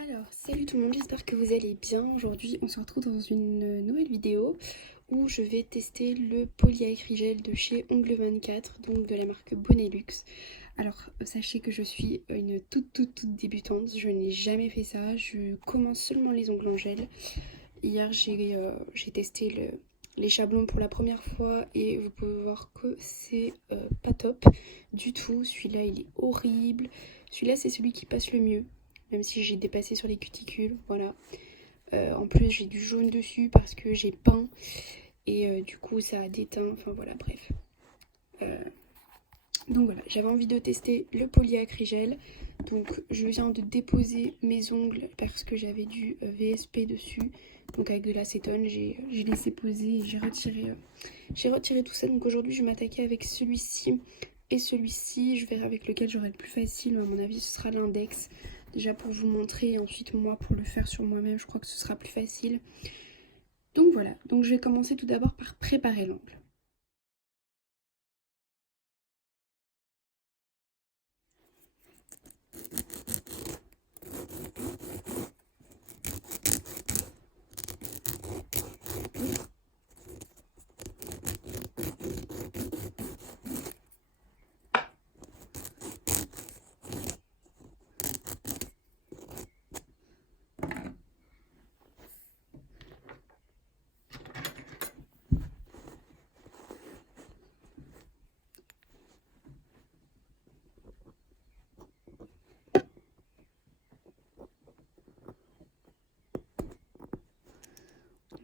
Alors, salut tout le monde, j'espère que vous allez bien. Aujourd'hui, on se retrouve dans une nouvelle vidéo où je vais tester le polyacrygel de chez Ongle 24, donc de la marque Bonelux. Alors, sachez que je suis une toute débutante, je n'ai jamais fait ça, je commence seulement les ongles en gel. Hier, j'ai testé les chablons pour la première fois et vous pouvez voir que c'est pas top du tout. Celui-là, il est horrible. Celui-là, c'est celui qui passe le mieux, même si j'ai dépassé sur les cuticules, voilà. En plus, j'ai du jaune dessus parce que j'ai peint et du coup, ça a déteint, enfin voilà, bref. Euh, donc voilà, j'avais envie de tester le polyacrygel. Donc je viens de déposer mes ongles parce que j'avais du VSP dessus. Donc avec de l'acétone, j'ai laissé poser et j'ai retiré tout ça. Donc aujourd'hui, je vais m'attaquer avec celui-ci et celui-ci. Je verrai avec lequel j'aurai le plus facile. À mon avis, ce sera l'index. Déjà pour vous montrer et ensuite moi pour le faire sur moi-même, je crois que ce sera plus facile. Donc voilà, donc je vais commencer tout d'abord par préparer l'ongle.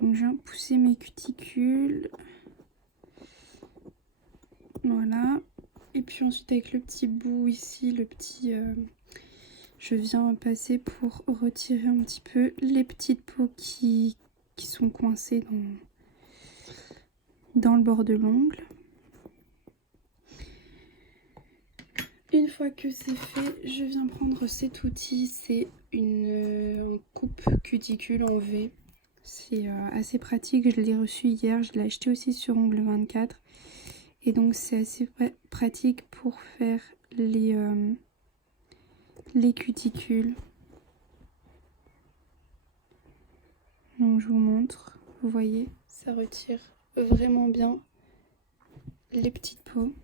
Donc je viens pousser mes cuticules. Voilà. Et puis ensuite avec le petit bout ici, je viens passer pour retirer un petit peu les petites peaux qui sont coincées dans le bord de l'ongle. Une fois que c'est fait, je viens prendre cet outil, c'est une coupe cuticule en V. C'est assez pratique, je l'ai reçu hier, je l'ai acheté aussi sur Ongle 24. Et donc c'est assez pratique pour faire les cuticules. Donc je vous montre, vous voyez, ça retire vraiment bien les petites peaux.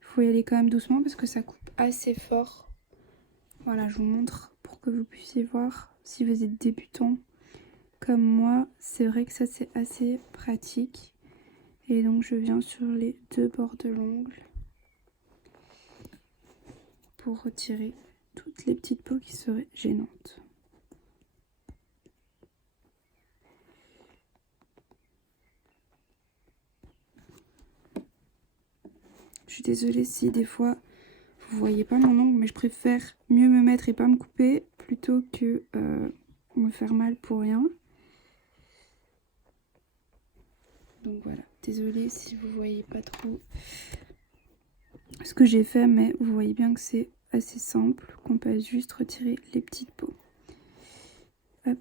Il faut y aller quand même doucement parce que ça coupe assez fort. Voilà, je vous montre pour que vous puissiez voir si vous êtes débutant comme moi. C'est vrai que ça c'est assez pratique. Et donc je viens sur les deux bords de l'ongle pour retirer toutes les petites peaux qui seraient gênantes. Je suis désolée si des fois vous voyez pas mon ongle, mais je préfère mieux me mettre et pas me couper plutôt que me faire mal pour rien. Donc voilà, désolée si vous voyez pas trop ce que j'ai fait, mais vous voyez bien que c'est assez simple, qu'on peut juste retirer les petites peaux. Hop.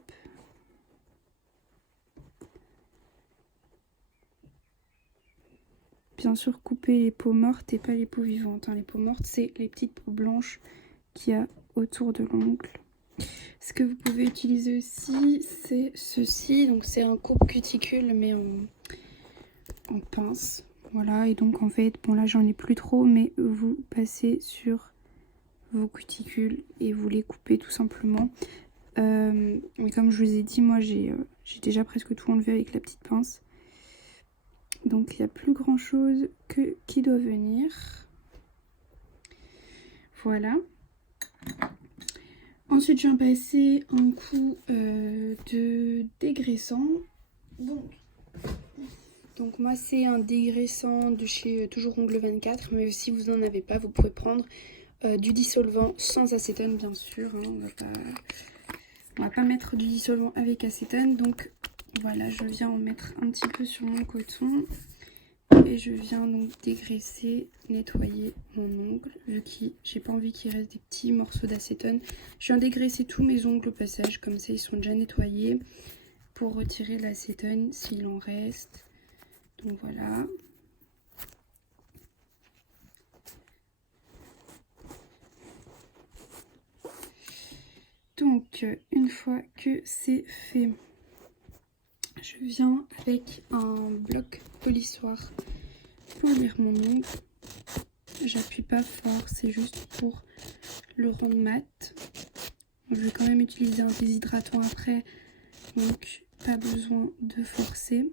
Bien sûr, couper les peaux mortes et pas les peaux vivantes. Les peaux mortes, c'est les petites peaux blanches qu'il y a autour de l'ongle. Ce que vous pouvez utiliser aussi, c'est ceci. Donc c'est un coupe cuticule, mais en pince. Voilà, et donc en fait, bon là j'en ai plus trop, mais vous passez sur vos cuticules et vous les coupez tout simplement. Mais comme je vous ai dit, moi j'ai déjà presque tout enlevé avec la petite pince. Donc il n'y a plus grand chose qui doit venir. Voilà. Ensuite, je viens passer un coup de dégraissant. Donc moi, c'est un dégraissant de chez toujours Ongle 24. Mais si vous n'en avez pas, vous pouvez prendre du dissolvant sans acétone, bien sûr. On va pas mettre du dissolvant avec acétone. Donc voilà, je viens en mettre un petit peu sur mon coton. Et je viens donc dégraisser, nettoyer mon ongle, vu que j'ai pas envie qu'il reste des petits morceaux d'acétone. Je viens dégraisser tous mes ongles au passage, comme ça ils sont déjà nettoyés, pour retirer l'acétone s'il en reste. Donc voilà. Donc, une fois que c'est fait, je viens avec un bloc polissoir polir mon ongle. J'appuie pas fort, c'est juste pour le rendre mat. Je vais quand même utiliser un déshydratant après, donc pas besoin de forcer.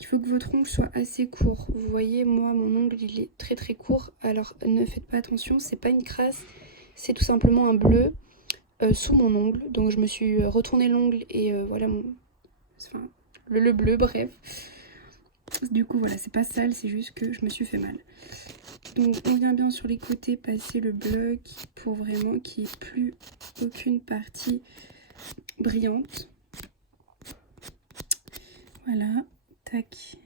Il faut que votre ongle soit assez court. Vous voyez, moi, mon ongle, il est très très court. Alors, ne faites pas attention, c'est pas une crasse, c'est tout simplement un bleu sous mon ongle. Donc, je me suis retourné l'ongle et voilà le bleu, bref. Du coup, voilà, c'est pas sale, c'est juste que je me suis fait mal. Donc, on vient bien sur les côtés passer le bloc pour vraiment qu'il n'y ait plus aucune partie brillante. Voilà, tac.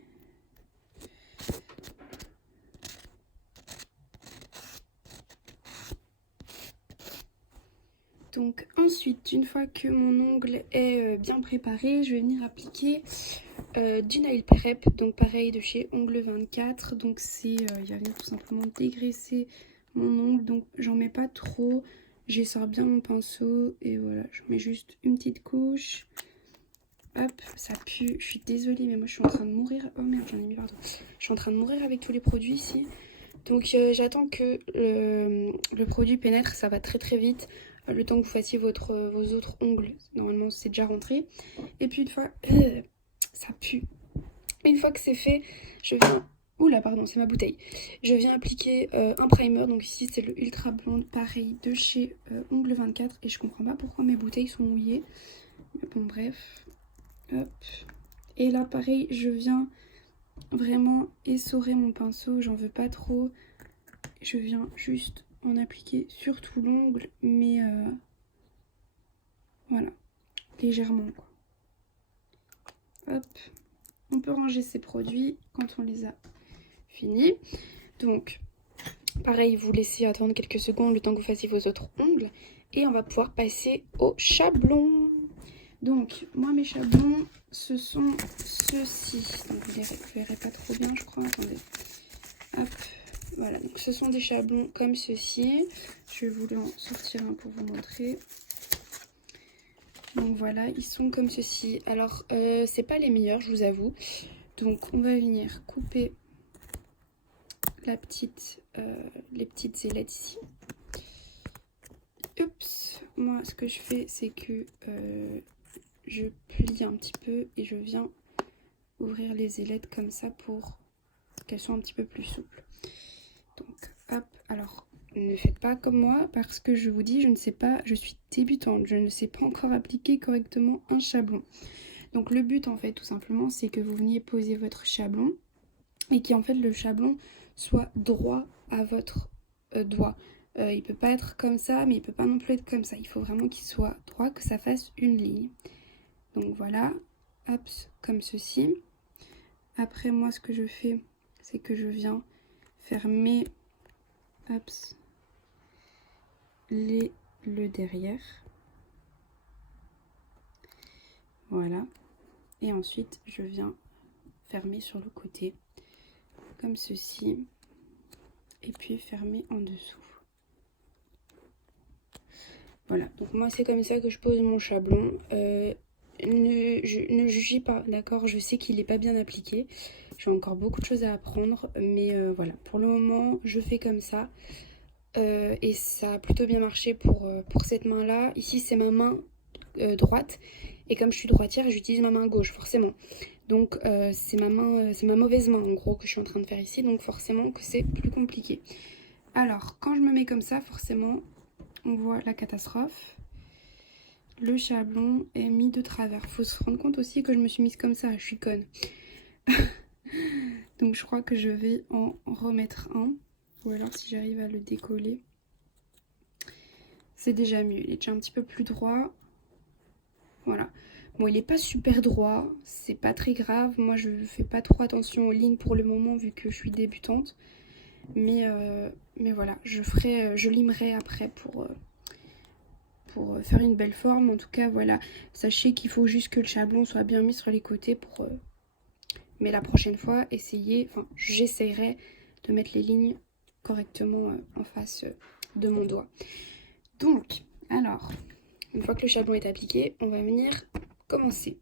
Donc ensuite, une fois que mon ongle est bien préparé, je vais venir appliquer du Nail Prep, donc pareil de chez Ongle 24. Donc c'est, il va venir tout simplement dégraisser mon ongle, donc j'en mets pas trop. J'essore bien mon pinceau et voilà, je mets juste une petite couche. Hop, ça pue, je suis désolée mais moi je suis en train de mourir. Oh merde, j'en ai mis partout. Je suis en train de mourir avec tous les produits ici. Donc j'attends que le produit pénètre, ça va très très vite. Le temps que vous fassiez vos autres ongles, normalement c'est déjà rentré. Et puis une fois, ça pue. Une fois que c'est fait, je viens... Oula, pardon, c'est ma bouteille. Je viens appliquer un primer. Donc ici c'est le Ultra Blonde, pareil, de chez Ongle 24. Et je comprends pas pourquoi mes bouteilles sont mouillées. Mais bon, bref. Hop. Et là, pareil, je viens vraiment essorer mon pinceau. J'en veux pas trop. Je viens juste en appliquer sur tout l'ongle, mais voilà, légèrement quoi. Hop, on peut ranger ces produits quand on les a finis. Donc, pareil, vous laissez attendre quelques secondes le temps que vous fassiez vos autres ongles. Et on va pouvoir passer au chablon. Donc, moi, mes chablons, ce sont ceux-ci. Donc, vous ne verrez pas trop bien, je crois. Attendez. Hop. Voilà, donc ce sont des chablons comme ceci. Je vais vous en sortir un pour vous montrer. Donc voilà, ils sont comme ceci. Alors, c'est pas les meilleurs, je vous avoue. Donc, on va venir couper les petites ailettes ici. Oups, moi, ce que je fais, c'est que je plie un petit peu et je viens ouvrir les ailettes comme ça pour qu'elles soient un petit peu plus souples. Donc, hop, alors, ne faites pas comme moi parce que je vous dis, je ne sais pas, je suis débutante, je ne sais pas encore appliquer correctement un chablon. Donc, le but, en fait, tout simplement, c'est que vous veniez poser votre chablon et qu'en fait, le chablon soit droit à votre doigt. Il peut pas être comme ça, mais il peut pas non plus être comme ça. Il faut vraiment qu'il soit droit, que ça fasse une ligne. Donc, voilà, hop, comme ceci. Après, moi, ce que je fais, c'est que je viens fermer hop, le derrière. Voilà. Et ensuite, je viens fermer sur le côté, comme ceci. Et puis fermer en dessous. Voilà. Donc moi, c'est comme ça que je pose mon chablon. Ne jugez pas, d'accord? Je sais qu'il n'est pas bien appliqué. J'ai encore beaucoup de choses à apprendre. Mais voilà. Pour le moment, je fais comme ça. Et ça a plutôt bien marché pour cette main-là. Ici, c'est ma main droite. Et comme je suis droitière, j'utilise ma main gauche, forcément. Donc, c'est ma mauvaise main, en gros, que je suis en train de faire ici. Donc, forcément que c'est plus compliqué. Alors, quand je me mets comme ça, forcément, on voit la catastrophe. Le chablon est mis de travers. Faut se rendre compte aussi que je me suis mise comme ça. Je suis conne. Donc, je crois que je vais en remettre un. Ou alors, si j'arrive à le décoller, c'est déjà mieux. Il est déjà un petit peu plus droit. Voilà. Bon, il n'est pas super droit. C'est pas très grave. Moi, je fais pas trop attention aux lignes pour le moment, vu que je suis débutante. Mais voilà, je limerai après pour faire une belle forme. En tout cas, voilà, sachez qu'il faut juste que le chablon soit bien mis sur les côtés pour... Mais la prochaine fois, j'essaierai de mettre les lignes correctement en face de mon doigt. Donc, Alors, une fois que le chablon est appliqué, on va venir commencer.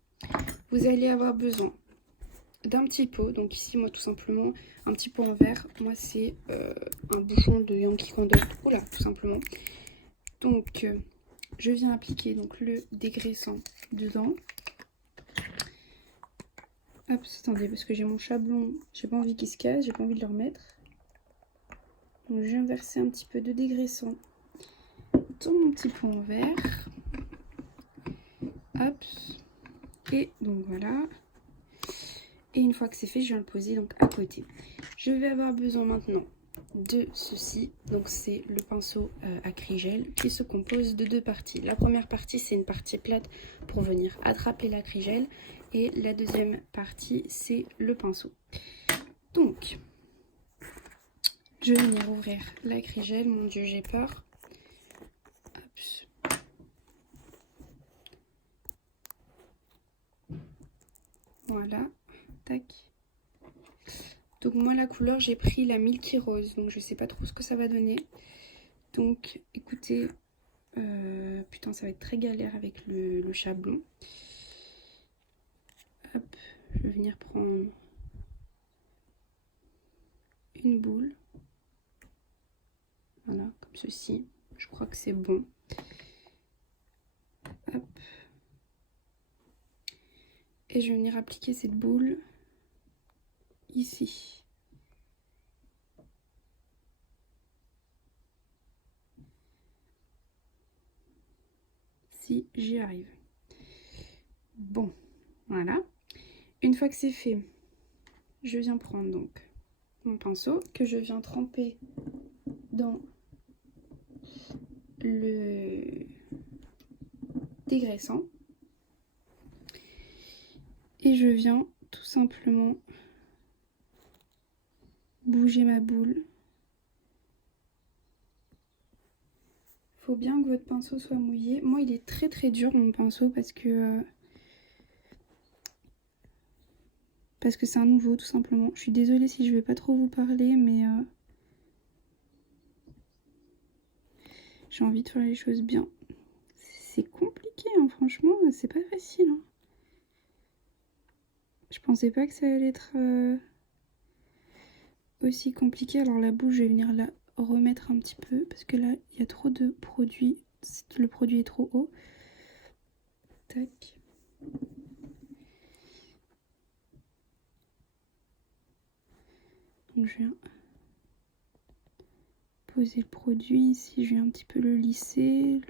Vous allez avoir besoin d'un petit pot. Donc ici, moi, tout simplement, un petit pot en verre. Moi, c'est un bouchon de Yankee Candle. Oula, tout simplement. Donc, je viens appliquer donc, le dégraissant dedans. Hop, attendez, parce que j'ai mon chablon. J'ai pas envie qu'il se casse, j'ai pas envie de le remettre. Donc, je viens verser un petit peu de dégraissant dans mon petit pot en verre. Hop. Et donc voilà. Et une fois que c'est fait, je viens le poser donc à côté. Je vais avoir besoin maintenant de ceci. Donc c'est le pinceau acrygel qui se compose de deux parties. La première partie, c'est une partie plate pour venir attraper l'acrygel. Et la deuxième partie, c'est le pinceau. Donc, je vais venir ouvrir l'acrygel. Mon Dieu, j'ai peur. Hop. Voilà. Tac. Donc moi la couleur j'ai pris la Milky Rose, donc je sais pas trop ce que ça va donner. Donc écoutez, putain ça va être très galère avec le chablon. Hop, je vais venir prendre une boule. Voilà, comme ceci. Je crois que c'est bon. Hop. Et je vais venir appliquer cette boule ici. Si j'y arrive. Bon, voilà. Une fois que c'est fait, je viens prendre donc mon pinceau que je viens tremper dans le dégraissant. Et je viens tout simplement bouger ma boule. Faut bien que votre pinceau soit mouillé. Moi, il est très très dur mon pinceau parce que c'est un nouveau tout simplement. Je suis désolée si je vais pas trop vous parler, mais j'ai envie de faire les choses bien. C'est compliqué, hein, franchement, c'est pas facile. Hein. Je pensais pas que ça allait être aussi compliqué. Alors la boule, je vais venir la remettre un petit peu parce que là, il y a trop de produit. Le produit est trop haut. Tac. Donc je viens poser le produit ici, je vais un petit peu le lisser.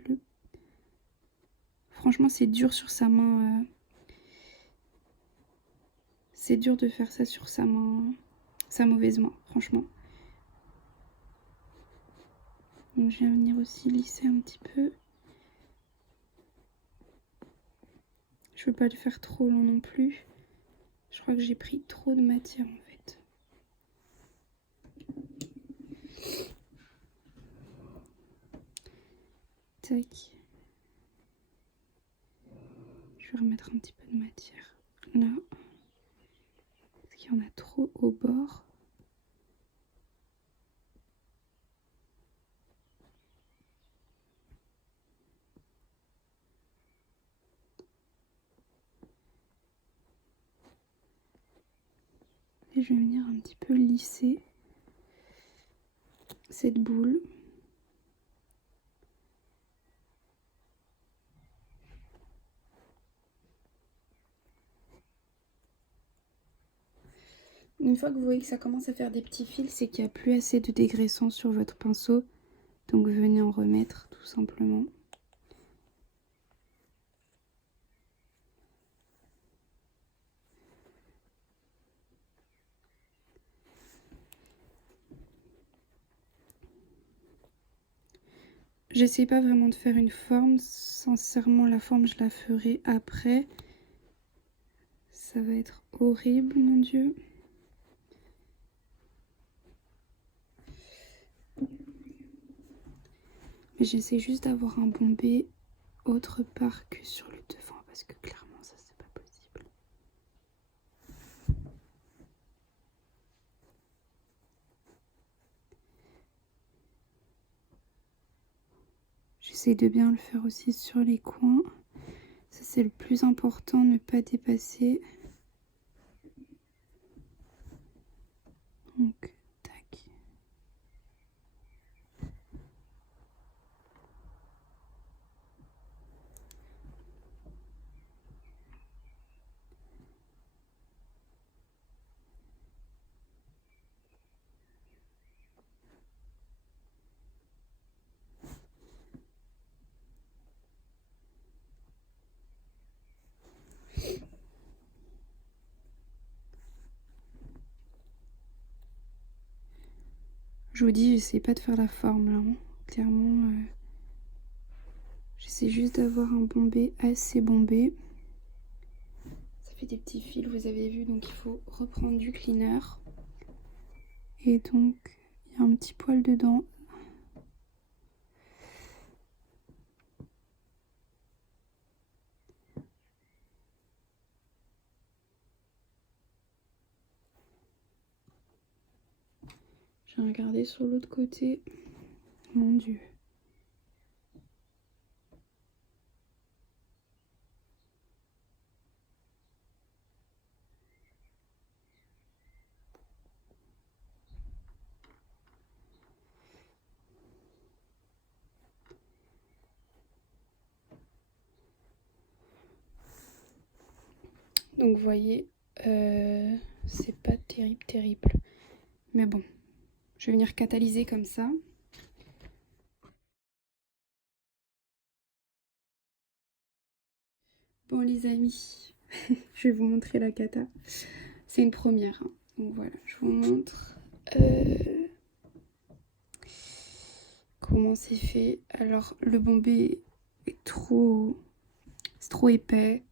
Franchement, c'est dur sur sa main. C'est dur de faire ça sur sa main, sa mauvaise main, franchement. Donc je viens venir aussi lisser un petit peu. Je veux pas le faire trop long non plus. Je crois que j'ai pris trop de matière en fait. Tac. Je vais remettre un petit peu de matière là. Parce qu'il y en a trop au bord. Et je vais venir un petit peu lisser cette boule. Une fois que vous voyez que ça commence à faire des petits fils, c'est qu'il n'y a plus assez de dégraissant sur votre pinceau. Donc venez en remettre tout simplement. J'essaie pas vraiment de faire une forme. Sincèrement, la forme, je la ferai après. Ça va être horrible, mon Dieu. Mais j'essaie juste d'avoir un bombé autre part que sur le devant. Parce que clairement, ça, c'est pas possible. J'essaie de bien le faire aussi sur les coins. Ça c'est le plus important, ne pas dépasser. Donc, tac. Je vous dis, j'essaie pas de faire la forme là, hein. Clairement, j'essaie juste d'avoir un bombé assez bombé. Ça fait des petits fils, vous avez vu, donc il faut reprendre du cleaner. Et donc, il y a un petit poil dedans. J'ai regardé sur l'autre côté. Mon Dieu. Donc vous voyez, c'est pas terrible. Mais bon, je vais venir catalyser comme ça. Bon les amis, je vais vous montrer la cata. C'est une première, hein. Donc voilà, je vous montre comment c'est fait. Alors le bombé est c'est trop épais.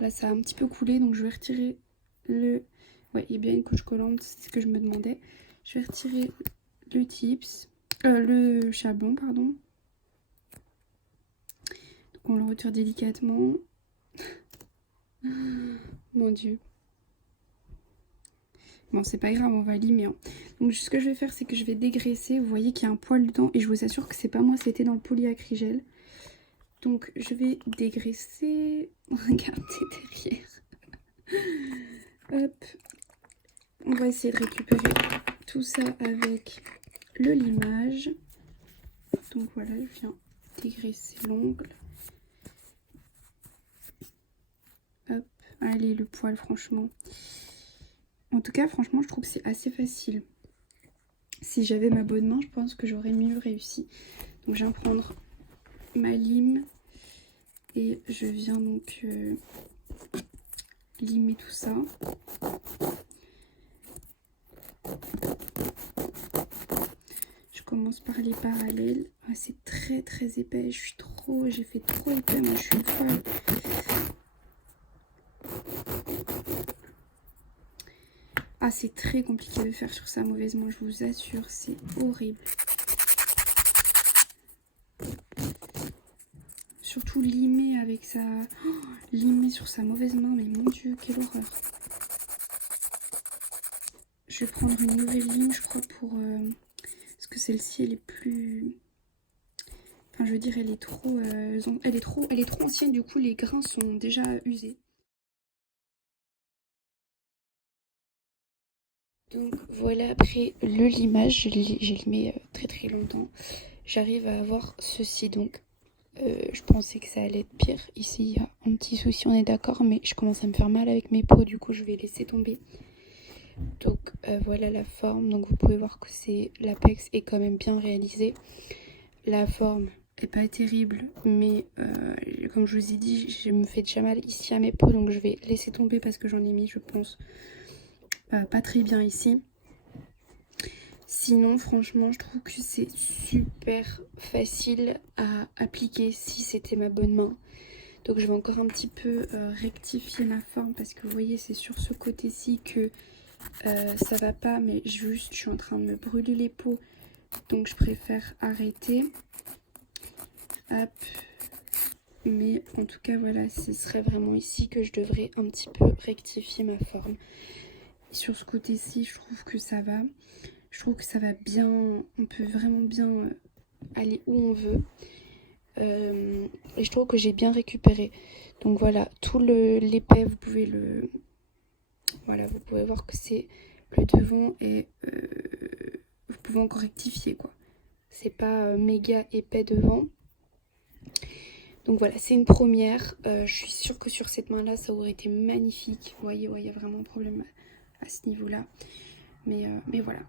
Là ça a un petit peu coulé, donc je vais retirer le... Ouais, il y a bien une couche collante, c'est ce que je me demandais. Je vais retirer le tips, le charbon, pardon. Donc on le retire délicatement. Mon Dieu. Bon, c'est pas grave, on va limer, hein. Donc ce que je vais faire, c'est que je vais dégraisser. Vous voyez qu'il y a un poil dedans et je vous assure que c'est pas moi, c'était dans le polyacrygel. Donc je vais dégraisser. Regardez derrière. Hop. On va essayer de récupérer tout ça avec le limage. Donc voilà, je viens dégraisser l'ongle. Hop. Allez, le poil, franchement. En tout cas, franchement, je trouve que c'est assez facile. Si j'avais ma bonne main, je pense que j'aurais mieux réussi. Donc je viens prendre ma lime et je viens donc limer tout ça. Je commence par les parallèles. Ah, c'est très épais. J'ai fait trop épais. Moi, je suis folle. Ah, c'est très compliqué de faire sur sa mauvaise main, je vous assure, c'est horrible. Surtout limer avec sa... Oh, limer sur sa mauvaise main, mais mon Dieu, quelle horreur. Je vais prendre une nouvelle lime, je crois, pour... parce que celle-ci, elle est plus... Enfin, je veux dire, elle est trop ancienne, du coup, les grains sont déjà usés. Donc voilà, après le limage, j'ai limé très longtemps. J'arrive à avoir ceci, donc je pensais que ça allait être pire. Ici, il y a un petit souci, on est d'accord, mais je commence à me faire mal avec mes peaux, du coup je vais laisser tomber. Donc voilà la forme, donc vous pouvez voir que l'apex est quand même bien réalisé. La forme est pas terrible, mais comme je vous ai dit, je me fais déjà mal ici à mes peaux, donc je vais laisser tomber parce que j'en ai mis, je pense, pas très bien ici. Sinon, franchement, je trouve que c'est super facile à appliquer si c'était ma bonne main. Donc je vais encore un petit peu rectifier ma forme parce que vous voyez, c'est sur ce côté-ci que ça va pas, mais je suis en train de me brûler les peaux, donc je préfère arrêter. Hop. Mais en tout cas, voilà, ce serait vraiment ici que je devrais un petit peu rectifier ma forme. Et sur ce côté-ci, je trouve que ça va. Je trouve que ça va bien, on peut vraiment bien aller où on veut. Et je trouve que j'ai bien récupéré. Donc voilà, tout l'épais, vous pouvez voilà, vous pouvez voir que c'est le devant et vous pouvez encore rectifier quoi. C'est pas méga épais devant. Donc voilà, c'est une première. Je suis sûre que sur cette main-là, ça aurait été magnifique. Vous voyez, ouais, il y a vraiment un problème à ce niveau-là. Mais voilà.